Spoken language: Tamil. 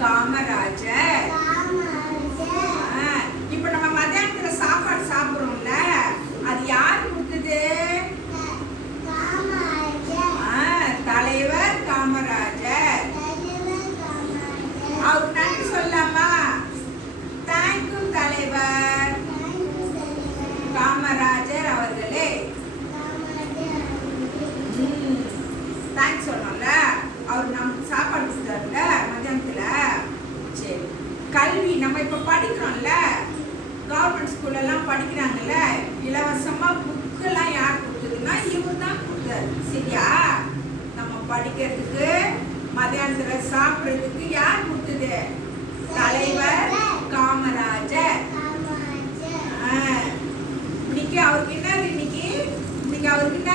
காமராஜர். இப்ப நம்ம மத்தியானத்துல சாப்பாடு சாப்பிடுறோம்ல, அது யாரு கொடுத்தது? தலைவர் காமராஜர். அவருக்கு நன்றி சொல்லலாமா? தேங்க்யூ தலைவர் காமராஜர் அவர்களே. தேங்க்ஸ் சொல்லணும்ல, அவர் நமக்கு சாப்பாடு கொடுத்தாருல மத்தியானத்துல. சரி, கல்வி நம்ம இப்ப படிக்கிறோம்ல, கவர்மெண்ட் ஸ்கூல்ல எல்லாம் படிக்கிறாங்கல்ல, இலவசமா புக்கெல்லாம் யார் கொடுத்ததுன்னா இவர் தான் கொடுத்தாரு. சரியா? நம்ம படிக்கிறதுக்கு மத்தியானத்துல சாப்பிடுறதுக்கு யார் கொடுத்தது? தலைவர் காமராஜர். இன்னைக்கு அவருக்கு என்னது? இன்னைக்கு அவருக்கு என்ன?